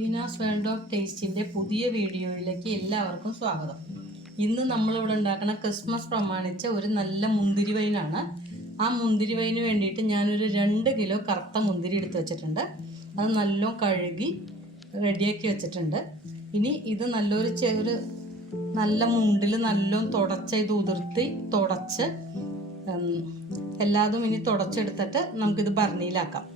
Leena's world of ടേസ്റ്റിൻ്റെ പുതിയ വീഡിയോയിലേക്ക് എല്ലാവർക്കും സ്വാഗതം. ഇന്ന് നമ്മളിവിടെ ഉണ്ടാക്കുന്ന ക്രിസ്മസ് പ്രമാണിച്ച ഒരു നല്ല മുന്തിരി വൈനാണ്. ആ മുന്തിരി വൈന് വേണ്ടിയിട്ട് ഞാനൊരു 2 കിലോ കറുത്ത മുന്തിരി എടുത്ത് വെച്ചിട്ടുണ്ട്. അത് നല്ലോണം കഴുകി റെഡിയാക്കി വെച്ചിട്ടുണ്ട്. ഇനി ഇത് നല്ലൊരു നല്ല മുണ്ടിൽ നല്ലോണം ഇത് ഉതിർത്തി തുടച്ച് എല്ലാതും ഇനി തുടച്ചെടുത്തിട്ട് നമുക്കിത് ഭരണിയിലാക്കാം.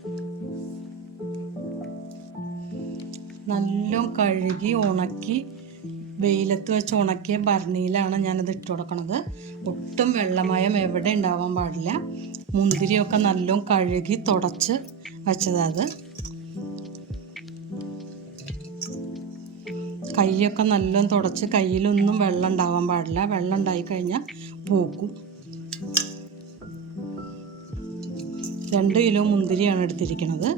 നല്ലോണം കഴുകി ഉണക്കി വെയിലത്ത് വെച്ച് ഉണക്കിയ ഭരണിയിലാണ് ഞാനത് ഇട്ട് കൊടുക്കണത്. ഒട്ടും വെള്ളമയം എവിടെ ഉണ്ടാവാൻ പാടില്ല. മുന്തിരിയൊക്കെ നല്ലോണം കഴുകി തുടച്ച് വെച്ചത്. കൈയൊക്കെ നല്ലോണം തുടച്ച് കയ്യിലൊന്നും വെള്ളം ഉണ്ടാവാൻ പാടില്ല. വെള്ളം ഉണ്ടായി കഴിഞ്ഞാൽ പൂക്കും. 2 കിലോ മുന്തിരിയാണ് എടുത്തിരിക്കുന്നത്.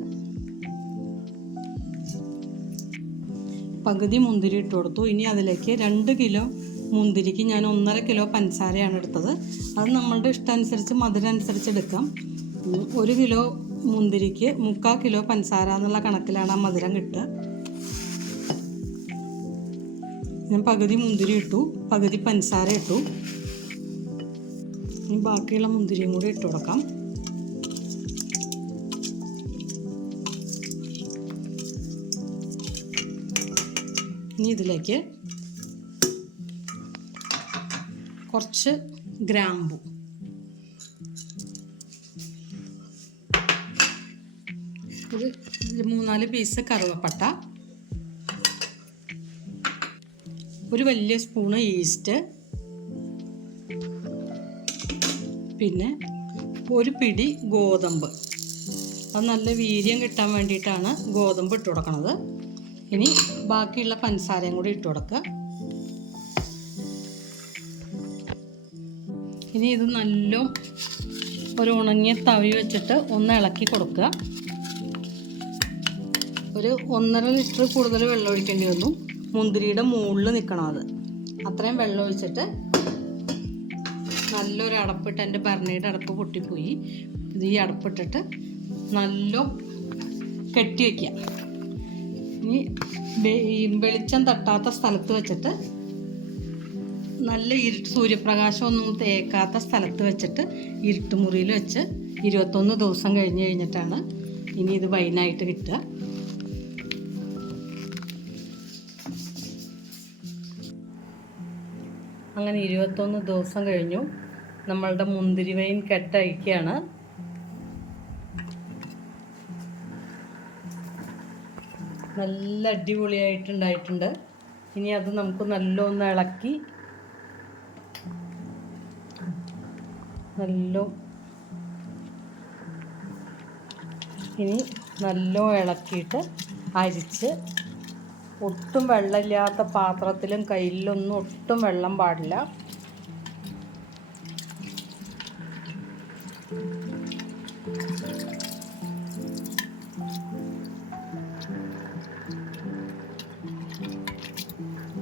പകുതി മുന്തിരി ഇട്ട് കൊടുത്തു. ഇനി അതിലേക്ക് 2 കിലോ മുന്തിരിക്ക് ഞാൻ 1.5 കിലോ പഞ്ചസാരയാണ് എടുത്തത്. അത് നമ്മളുടെ ഇഷ്ടമനുസരിച്ച് മധുരം അനുസരിച്ച് എടുക്കാം. 1 കിലോ മുന്തിരിക്ക് 3/4 കിലോ പഞ്ചസാര എന്നുള്ള കണക്കിലാണ് ആ മധുരം കിട്ടുക. ഞാൻ പകുതി മുന്തിരി ഇട്ടു, പകുതി പഞ്ചസാര ഇട്ടു. ഇനി ബാക്കിയുള്ള മുന്തിരിയും കൂടി ഇട്ട് കൊടുക്കാം. ഇനി ഇതിലേക്ക് കുറച്ച് ഗ്രാമ്പു, ഒരു 3-4 പീസ് കറുവപ്പട്ട, ഒരു വലിയ സ്പൂണ് ഈസ്റ്റ്, പിന്നെ ഒരു പിടി ഗോതമ്പ്. അത് നല്ല വീര്യം കിട്ടാൻ വേണ്ടിയിട്ടാണ് ഗോതമ്പ് ഇട്ട് കൊടുക്കണത്. ഇനി ബാക്കിയുള്ള പഞ്ചസാരയും കൂടി ഇട്ട് കൊടുക്കുക. ഇനി ഇത് നല്ലോണം ഒരു ഉണങ്ങിയ തവി വെച്ചിട്ട് ഒന്ന് ഇളക്കി കൊടുക്കുക. ഒരു 1.5 ലിറ്റർ കൂടുതൽ വെള്ളം ഒഴിക്കേണ്ടി വന്നു. മുന്തിരിയുടെ മുകളിൽ നിൽക്കണം. അത് അത്രയും വെള്ളം ഒഴിച്ചിട്ട് നല്ലൊരു അടപ്പിട്ട്, എൻ്റെ ഭരണിയുടെ അടപ്പ് പൊട്ടിപ്പോയി. ഇത് ഈ അടപ്പിട്ടിട്ട് നല്ലോണം കെട്ടി വയ്ക്കുക. ഇനി വെളിച്ചം തട്ടാത്ത സ്ഥലത്ത് വെച്ചിട്ട്, നല്ല സൂര്യപ്രകാശം ഒന്നും തേക്കാത്ത സ്ഥലത്ത് വെച്ചിട്ട് ഇരുട്ടുമുറിയിൽ വെച്ച് 21 ദിവസം കഴിഞ്ഞിട്ടാണ് ഇനി ഇത് വൈനായിട്ട് കിട്ടുക. അങ്ങനെ 21 ദിവസം കഴിഞ്ഞു. നമ്മളുടെ മുന്തിരി വൈൻ കെട്ടയക്കുകയാണ്. നല്ല അടിപൊളിയായിട്ടുണ്ടായിട്ടുണ്ട്. ഇനി അത് നമുക്ക് നല്ലോണം ഇളക്കി നല്ലോണം ഇളക്കിയിട്ട് അരിച്ച്, ഒട്ടും വെള്ളമില്ലാത്ത പാത്രത്തിലും കയ്യിലൊന്നും ഒട്ടും വെള്ളം പാടില്ല.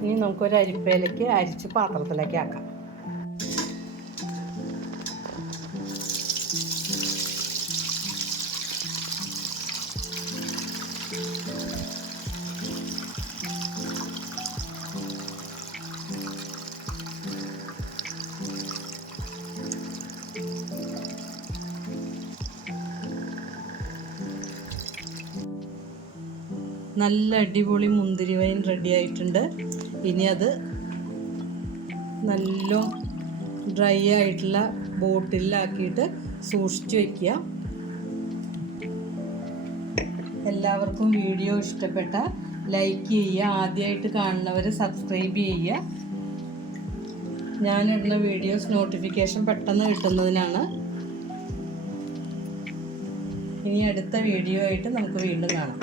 ഇനി നമുക്കൊരു അരിപ്പയിലേക്ക് അരിച്ച് പാത്രത്തിലേക്ക് ആക്കാം. നല്ല അടിപൊളി മുന്തിരി വൈൻ റെഡി ആയിട്ടുണ്ട്. ഇനി അത് നല്ല ഡ്രൈ ആയിട്ടുള്ള ബോട്ടിലാക്കിയിട്ട് സൂക്ഷിച്ച് വയ്ക്കുക. എല്ലാവർക്കും വീഡിയോ ഇഷ്ടപ്പെട്ട ലൈക്ക് ചെയ്യുക. ആദ്യമായിട്ട് കാണുന്നവർ സബ്സ്ക്രൈബ് ചെയ്യുക. ഞാനിടുന്ന വീഡിയോസ് നോട്ടിഫിക്കേഷൻ പെട്ടെന്ന് കിട്ടുന്നതിനാണ്. ഇനി അടുത്ത വീഡിയോ ആയിട്ട് നമുക്ക് വീണ്ടും കാണാം.